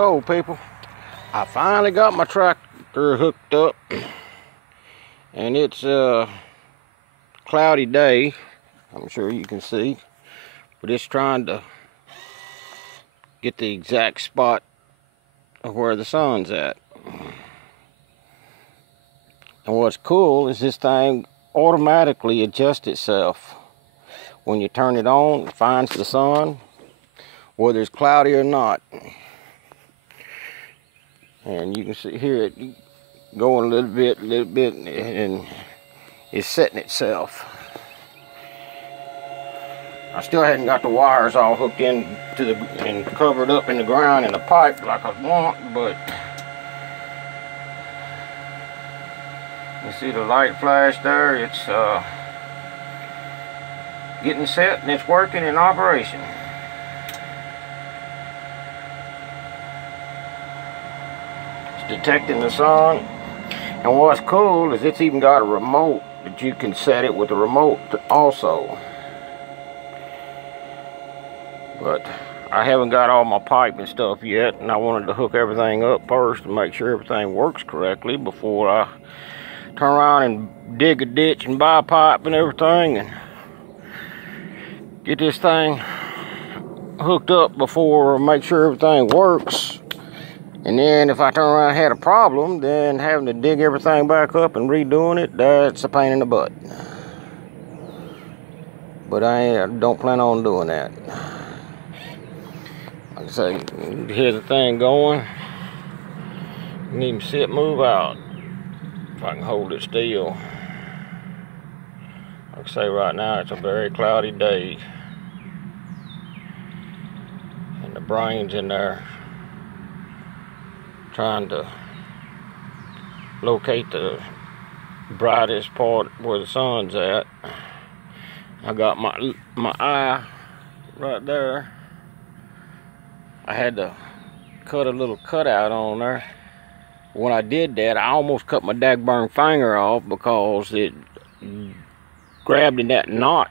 Oh, people, I finally got my tractor hooked up, and it's a cloudy day. I'm sure you can see, but it's trying to get the exact spot of where the sun's at. And what's cool is this thing automatically adjusts itself. When you turn it on, it finds the sun, whether it's cloudy or not. And you can see here it going a little bit, and it's setting itself. I still hadn't got the wires all hooked in to and covered up in the ground in the pipe like I want, but you see the light flash there. It's getting set and it's working in operation. Detecting the sun, and what's cool is it's even got a remote that you can set it with the remote also. But I haven't got all my pipe and stuff yet, and I wanted to hook everything up first to make sure everything works correctly before I turn around and dig a ditch and buy pipe and everything and get this thing hooked up before I make sure everything works. And then if I turn around and had a problem, then having to dig everything back up and redoing it, that's a pain in the butt. But I don't plan on doing that. Like I say, here's the thing going. You need to sit, move out. If I can hold it still. Like I say, right now it's a very cloudy day. And the brain's in there trying to locate the brightest part where the sun's at. I got my eye right there. I had to cut a little cutout on there. When I did that, I almost cut my daggone finger off because it grabbed in that knot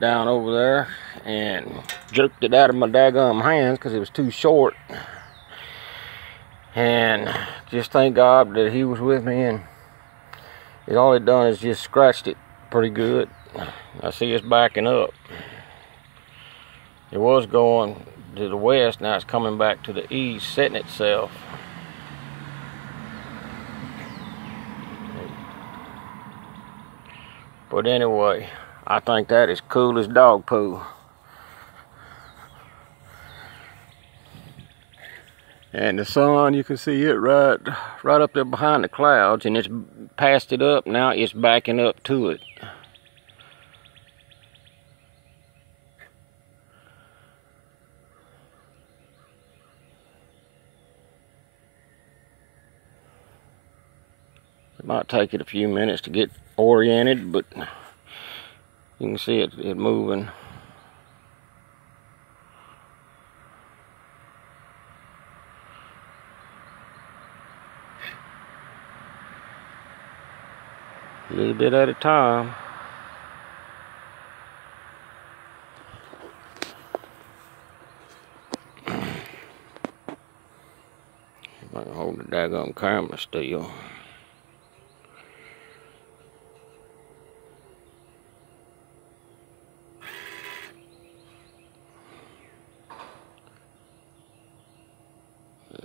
down over there and jerked it out of my daggone hands because it was too short. And just thank God that he was with me, and all it done is just scratched it pretty good. I see it's backing up. It was going to the west, now it's coming back to the east, setting itself. But anyway, I think that is cool as dog poo. And the sun, you can see it right up there behind the clouds, and it's passed it up. Now it's backing up to it. It might take it a few minutes to get oriented, but you can see it moving. A little bit at a time. If I can hold the daggone camera still.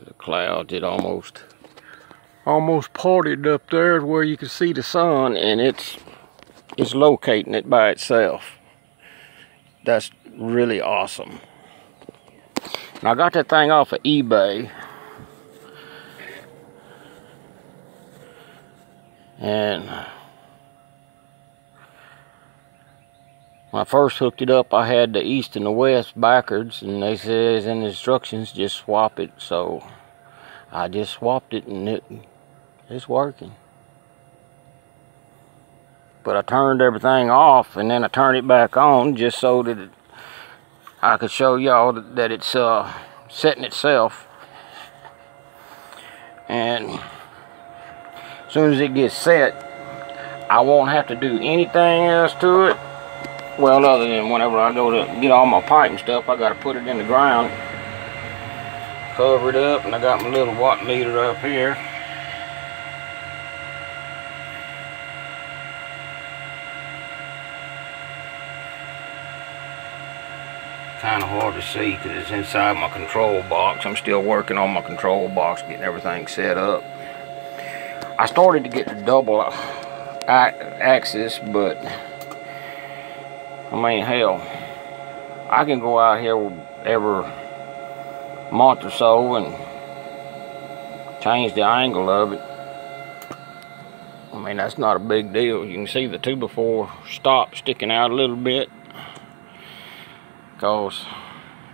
The clouds, it almost parted up there where you can see the sun, and it's locating it by itself. That's really awesome. And I got that thing off of eBay, and when I first hooked it up, I had the east and the west backwards, and they says in the instructions just swap it. So I just swapped it, and it's working. But I turned everything off, and then I turned it back on just so that I could show y'all that it's setting itself. And as soon as it gets set, I won't have to do anything else to it. Well, other than whenever I go to get all my pipe and stuff, I got to put it in the ground cover it up, and I got my little watt meter up here. Kind of hard to see because it's inside my control box. I'm still working on my control box, getting everything set up. I started to get the double axis, but I mean, hell, I can go out here every month or so and change the angle of it. I mean, that's not a big deal. You can see the 2x4 stop sticking out a little bit,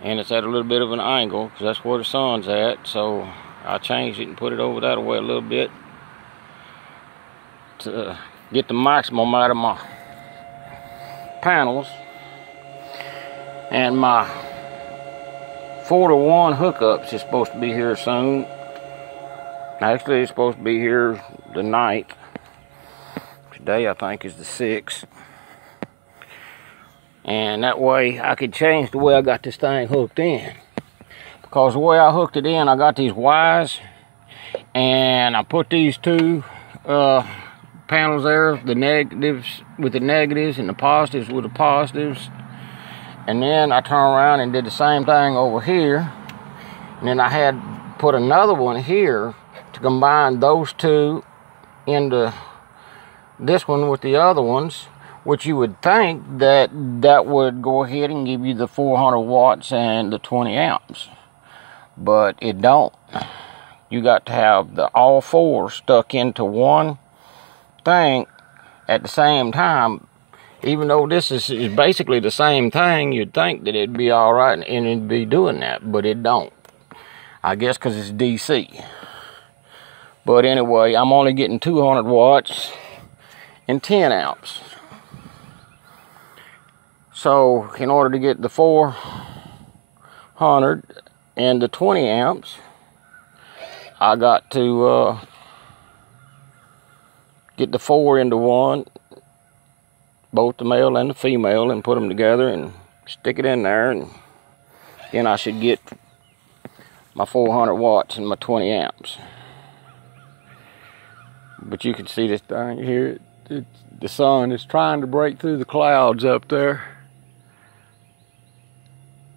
and it's at a little bit of an angle because that's where the sun's at. So I changed it and put it over that way a little bit to get the maximum out of my panels. And my 4-to-1 hookups is supposed to be here soon. Actually, it's supposed to be here the 9th. Today I think is the 6th. And that way I could change the way I got this thing hooked in. Because the way I hooked it in, I got these wires, and I put these two panels there, the negatives with the negatives and the positives with the positives. And then I turned around and did the same thing over here. And then I had put another one here to combine those two into this one with the other ones, which you would think that would go ahead and give you the 400 watts and the 20 amps. But it don't. You got to have all four stuck into one thing at the same time. Even though this is basically the same thing, you'd think that it'd be all right and it'd be doing that, but it don't. I guess because it's DC. But anyway, I'm only getting 200 watts and 10 amps. So in order to get the 400 and the 20 amps, I got to get the 4 into one, both the male and the female, and put them together and stick it in there, and then I should get my 400 watts and my 20 amps. But you can see this thing here, the sun is trying to break through the clouds up there.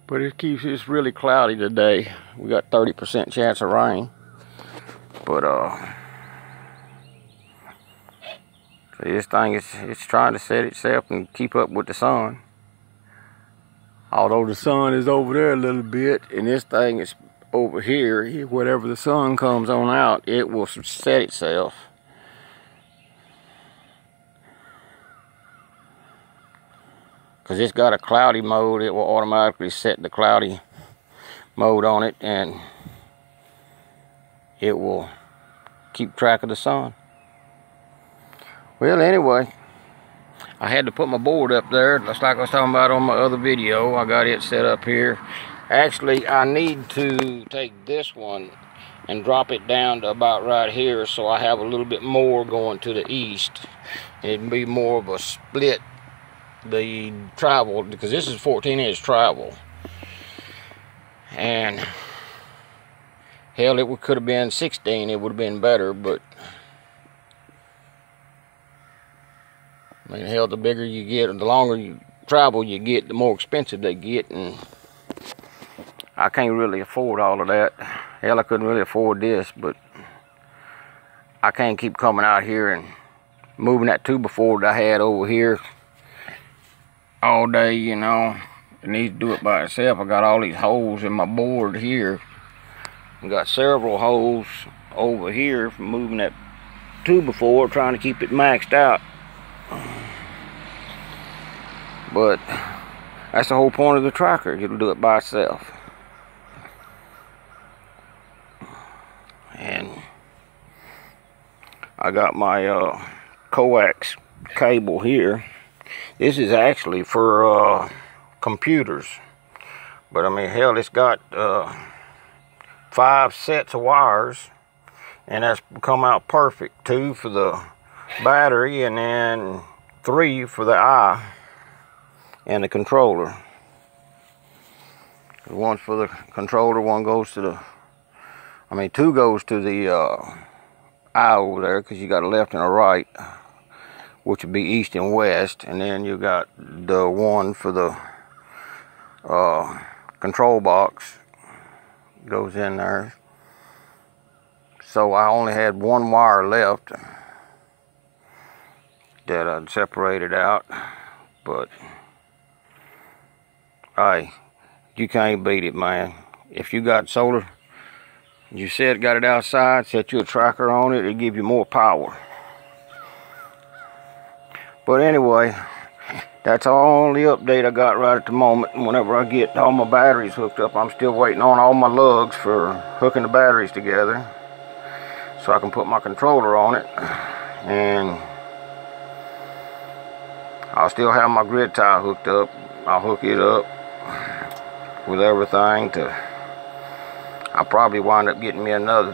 But it's really cloudy today. We got 30% chance of rain. But see, this thing it's trying to set itself and keep up with the sun. Although the sun is over there a little bit, and this thing is over here, whatever the sun comes on out, it will set itself. Because it's got a cloudy mode, it will automatically set the cloudy mode on it, and it will keep track of the sun. Well, anyway, I had to put my board up there, just like I was talking about on my other video. I got it set up here. Actually, I need to take this one and drop it down to about right here, so I have a little bit more going to the east. It'd be more of a split the travel, because this is 14-inch travel, and hell, it could have been 16, it would have been better, but I mean, hell, the bigger you get, or the longer you travel you get, the more expensive they get, and I can't really afford all of that. Hell, I couldn't really afford this, but I can't keep coming out here and moving that 2x4 that I had over here all day, you know. It needs to do it by itself. I got all these holes in my board here. I got several holes over here from moving that 2x4, trying to keep it maxed out. But that's the whole point of the tracker. It'll do it by itself. And I got my coax cable here. This is actually for computers, but I mean, hell, it's got 5 sets of wires, and that's come out perfect. 2 for the battery, and then 3 for the eye and the controller. One's for the controller, one goes to the I mean, 2 goes to the eye over there, because you got a left and a right, which would be east and west, and then you got the one for the control box goes in there. So I only had 1 wire left that I'd separated out, but hey, you can't beat it, man. If you got solar, you said got it outside, set you a tracker on it, it'll give you more power. But anyway, that's all the update I got right at the moment. Whenever I get all my batteries hooked up, I'm still waiting on all my lugs for hooking the batteries together so I can put my controller on it. And I'll still have my grid tie hooked up. I'll hook it up with everything to... I'll probably wind up getting me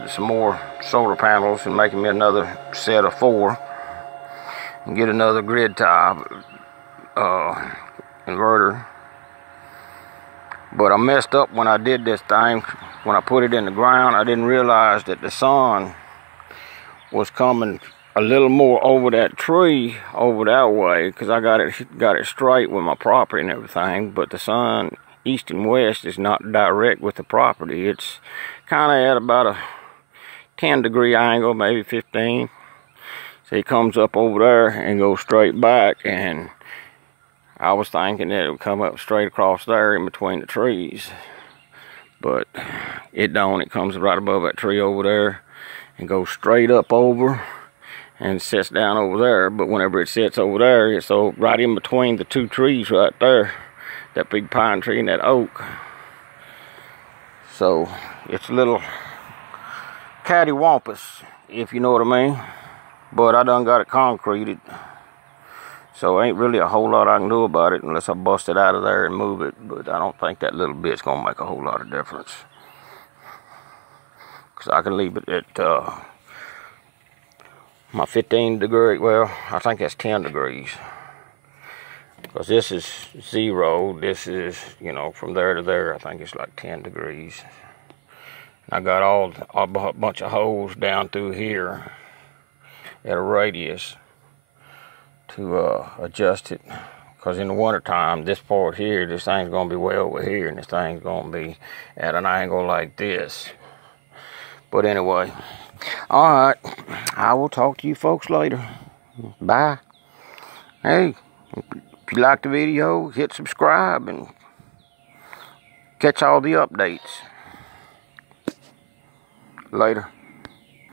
some more solar panels and making me another set of 4 and get another grid tie inverter. But I messed up when I did this thing. When I put it in the ground, I didn't realize that the sun was coming a little more over that tree over that way, because I got it straight with my property and everything, but the sun east and west is not direct with the property. It's kind of at about a 10-degree angle, maybe 15. So he comes up over there and goes straight back, and I was thinking that it would come up straight across there in between the trees, but it don't. It comes right above that tree over there and goes straight up over and sits down over there. But whenever it sits over there, it's so right in between the 2 trees right there, that big pine tree and that oak. So it's a little cattywampus, if you know what I mean. But I done got it concreted, so ain't really a whole lot I can do about it unless I bust it out of there and move it. But I don't think that little bit's gonna make a whole lot of difference, because I can leave it at my 15-degree, well, I think that's 10 degrees. Because this is 0, this is, you know, from there to there, I think it's like 10 degrees. I got a bunch of holes down through here at a radius to adjust it. Because in the wintertime, this part here, this thing's going to be way over here, and this thing's going to be at an angle like this. But anyway, alright, I will talk to you folks later. Bye. Hey, if you like the video, hit subscribe and catch all the updates. Later.